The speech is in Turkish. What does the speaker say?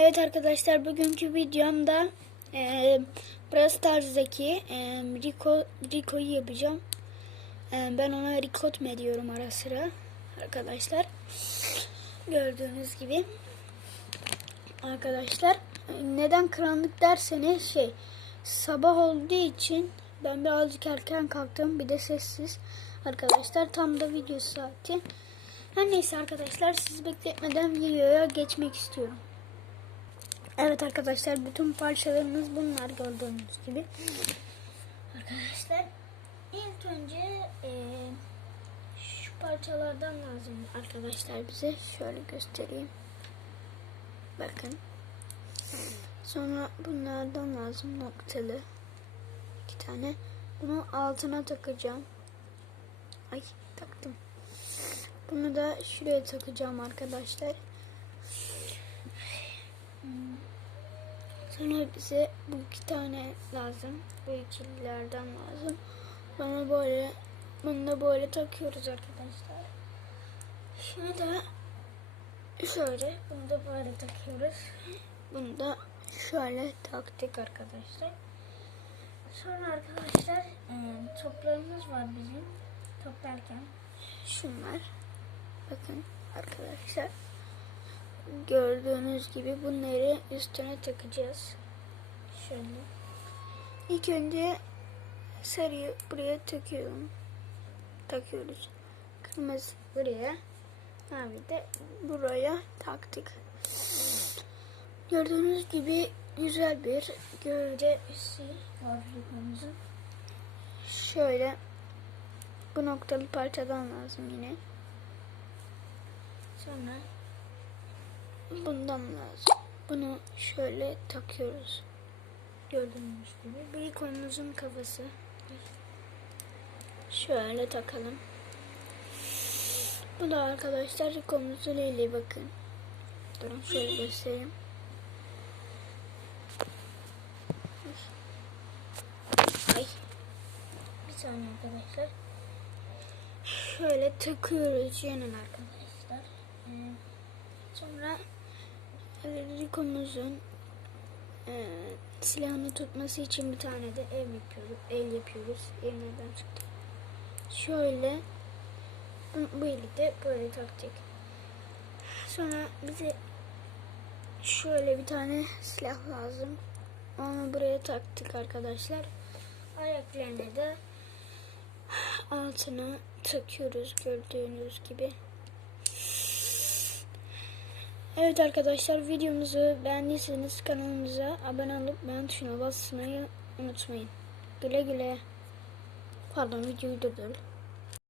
Evet arkadaşlar bugünkü videomda e, Brawl Stars'daki e, Rico, Rico'yu yapacağım. E, ben ona Ricotme diyorum ara sıra arkadaşlar. Gördüğünüz gibi. Arkadaşlar neden karanlık derseniz şey sabah olduğu için ben birazcık erken kalktım bir de sessiz arkadaşlar tam da video saati. Her neyse arkadaşlar sizi bekletmeden videoya geçmek istiyorum. Evet arkadaşlar bütün parçalarımız bunlar gördüğünüz gibi. Arkadaşlar ilk önce e, şu parçalardan lazım arkadaşlar bize. Şöyle göstereyim. Bakın. Sonra bunlardan lazım noktalı. iki tane. Bunu altına takacağım. Ay taktım. Bunu da şuraya takacağım arkadaşlar. Sonra bize bu iki tane lazım. Bu ikililerden lazım. Sonra böyle bunu da böyle takıyoruz arkadaşlar. Şunu da şöyle bunu da böyle takıyoruz. Bunu da şöyle taktık arkadaşlar. Sonra arkadaşlar toplarımız var bizim. Toplarken şunlar. Bakın arkadaşlar. Gördüğünüz gibi bunları üstüne takacağız. Şöyle. İlk önce sarıyı buraya takıyorum. Takıyoruz. Kırmızı buraya. Mavi de buraya taktık. Gördüğünüz gibi güzel bir gövdesi var rüzgarımızın. Şöyle bu noktalı parçadan lazım yine. Sonra bundan lazım. Bunu şöyle takıyoruz. Gördüğünüz gibi. Bir konumuzun kafası. Şöyle takalım. Bu da arkadaşlar konumuzun eli bakın. Durun şöyle göstereyim. Ay. Bir saniye arkadaşlar. Şöyle takıyoruz yanına arkadaşlar. Ee, sonra Rico'muzun e, silahını tutması için bir tane de el yapıyoruz. El yapıyoruz. El çıktı? Şöyle bu, eli de böyle takacak. Sonra bize şöyle bir tane silah lazım. Onu buraya taktık arkadaşlar. Ayaklarına da altına takıyoruz gördüğünüz gibi. Evet arkadaşlar videomuzu beğendiyseniz kanalımıza abone olup beğen tuşuna basmayı unutmayın. Güle güle. Pardon videoyu durdur.